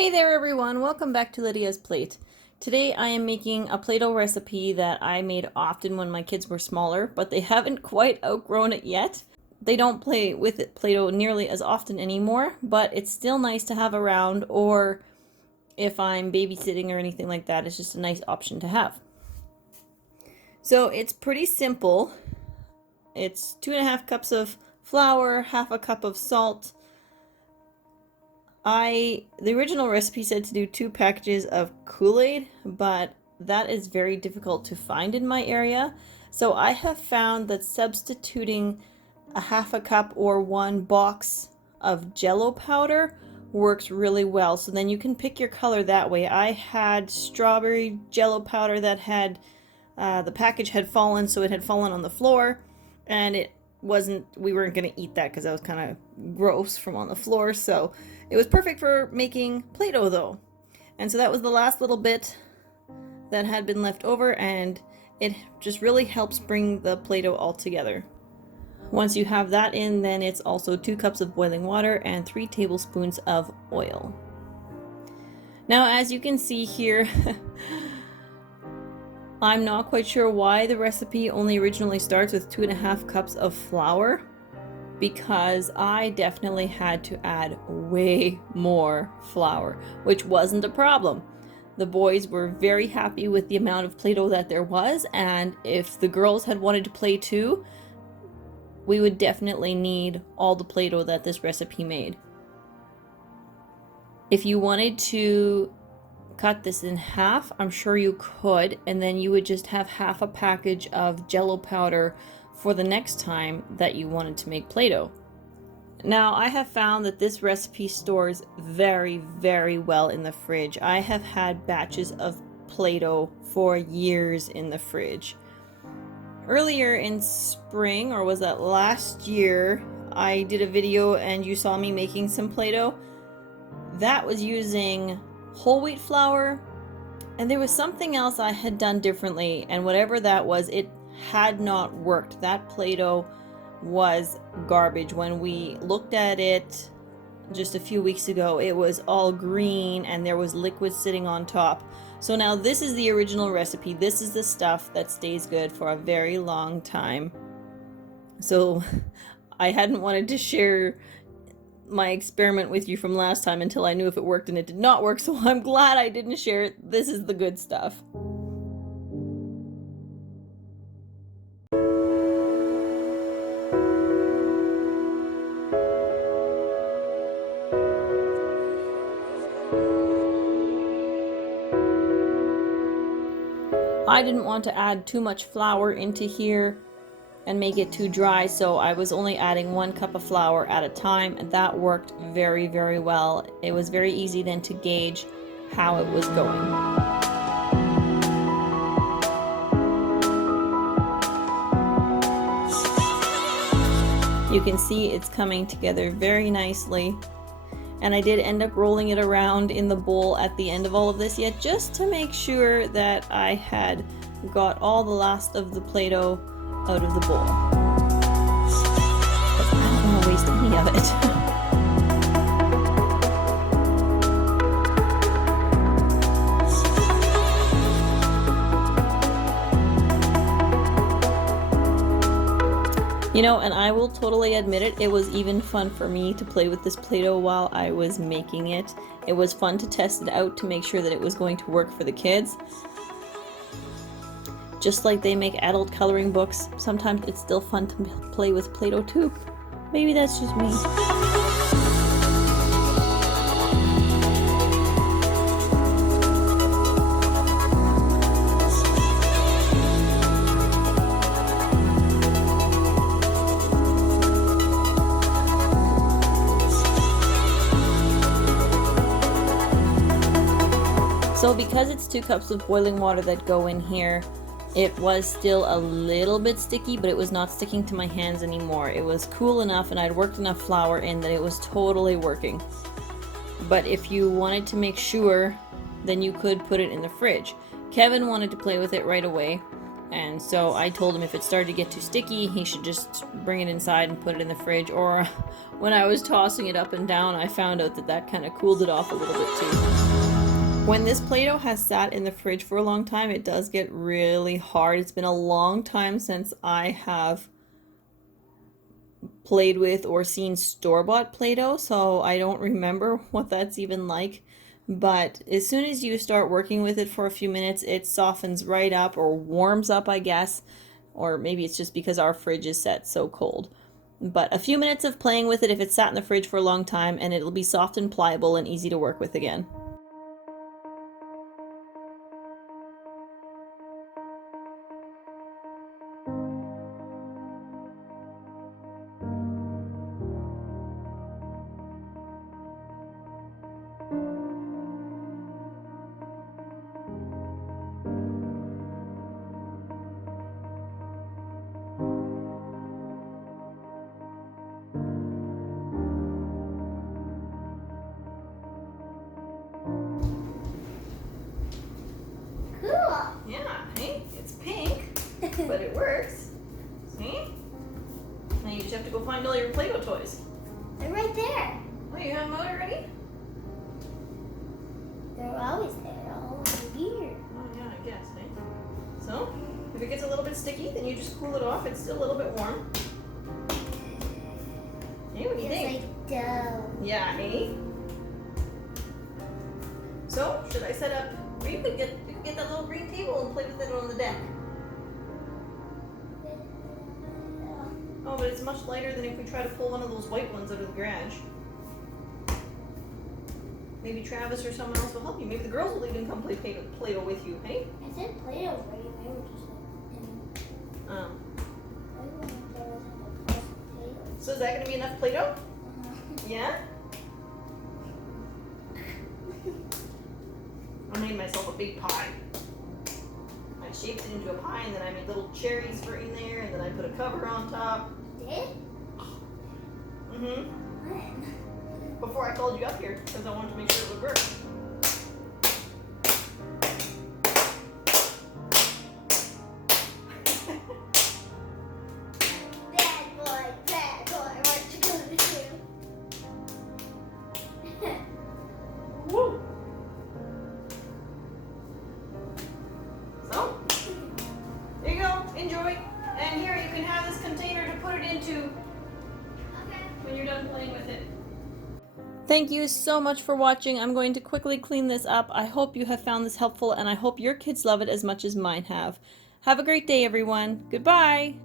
Hey there everyone, welcome back to Lydia's Plate. Today I am making a Play-Doh recipe that I made often when my kids were smaller, but they haven't quite outgrown it yet. They don't play with Play-Doh nearly as often anymore, but it's still nice to have around, or if I'm babysitting or anything like that, it's just a nice option to have. So it's pretty simple. It's 2.5 cups of flour, half a cup of salt. The original recipe said to do 2 packages of Kool-Aid, but that is very difficult to find in my area. So I have found that substituting a half a cup or 1 box of jello powder works really well. So then you can pick your color that way. I had strawberry jello powder that had, the package had fallen, so it had fallen on the floor, and we weren't going to eat that because that was kind of gross from on the floor. So it was perfect for making Play-Doh though. And so that was the last little bit that had been left over, and it just really helps bring the Play-Doh all together. Once you have that in, then it's also 2 cups of boiling water and 3 tablespoons of oil. Now, as you can see here, I'm not quite sure why the recipe only originally starts with 2.5 cups of flour, because I definitely had to add way more flour, which wasn't a problem. The boys were very happy with the amount of Play-Doh that there was, and if the girls had wanted to play too, we would definitely need all the Play-Doh that this recipe made. If you wanted to cut this in half, I'm sure you could, and then you would just have half a package of jello powder for the next time that you wanted to make Play-Doh. Now, I have found that this recipe stores very, very well in the fridge. I have had batches of Play-Doh for years in the fridge. Earlier in spring, or was that last year, I did a video and you saw me making some Play-Doh. That was using whole wheat flour, and there was something else I had done differently, and whatever that was, it had not worked. That Play-Doh was garbage. When we looked at it just a few weeks ago, it was all green and there was liquid sitting on top. So now this is the original recipe. This is the stuff that stays good for a very long time. So I hadn't wanted to share my experiment with you from last time until I knew if it worked, and it did not work, so I'm glad I didn't share it. This is the good stuff. I didn't want to add too much flour into here and make it too dry, so I was only adding 1 cup of flour at a time, and that worked very, very well. It was very easy then to gauge how it was going. You can see it's coming together very nicely, and I did end up rolling it around in the bowl at the end of all of this, yet just to make sure that I had got all the last of the Play-Doh out of the bowl. I don't want to waste any of it. You know, and I will totally admit it, it was even fun for me to play with this Play-Doh while I was making it. It was fun to test it out to make sure that it was going to work for the kids. Just like they make adult coloring books, sometimes it's still fun to play with Play-Doh too. Maybe that's just me. So because it's 2 cups of boiling water that go in here, it was still a little bit sticky, but it was not sticking to my hands anymore. It was cool enough and I'd worked enough flour in that it was totally working. But if you wanted to make sure, then you could put it in the fridge. Kevin wanted to play with it right away, And so I told him if it started to get too sticky, he should just bring it inside and put it in the fridge. Or when I was tossing it up and down, I found out that that kind of cooled it off a little bit too. When this Play-Doh has sat in the fridge for a long time, it does get really hard. It's been a long time since I have played with or seen store-bought Play-Doh, so I don't remember what that's even like. But as soon as you start working with it for a few minutes, it softens right up, or warms up, I guess. Or maybe it's just because our fridge is set so cold. But a few minutes of playing with it if it's sat in the fridge for a long time, and it'll be soft and pliable and easy to work with again. Yeah, hey, it's pink, but it works. See? Now you just have to go find all your Play-Doh toys. They're right there. Oh, you have them out already? They're always there, all over here. Oh yeah, I guess, hey? So, if it gets a little bit sticky, then you just cool it off. It's still a little bit warm. Hey, what do you think? Like dough. Yeah, hey? So, should I set up, or you could get that little green table and play with it on the deck. Oh, but it's much lighter than if we try to pull one of those white ones out of the garage. Maybe Travis or someone else will help you. Maybe the girls will even come play Play-Doh with you, hey? I said Play-Doh right. They were just like, Um, I don't think there was enough potatoes. so is that going to be enough Play-Doh? Yeah? I made myself a big pie. I shaped it into a pie, and then I made little cherries for in there, and then I put a cover on top. Did? Mm-hmm. When? Before I called you up here, because I wanted to make sure it would work. Bad boy, what you gonna do? Woo! So, there you go. Enjoy. And here, you can have this container to put it into when you're done playing with it. Thank you so much for watching. I'm going to quickly clean this up. I hope you have found this helpful, and I hope your kids love it as much as mine have. Have a great day, everyone. Goodbye.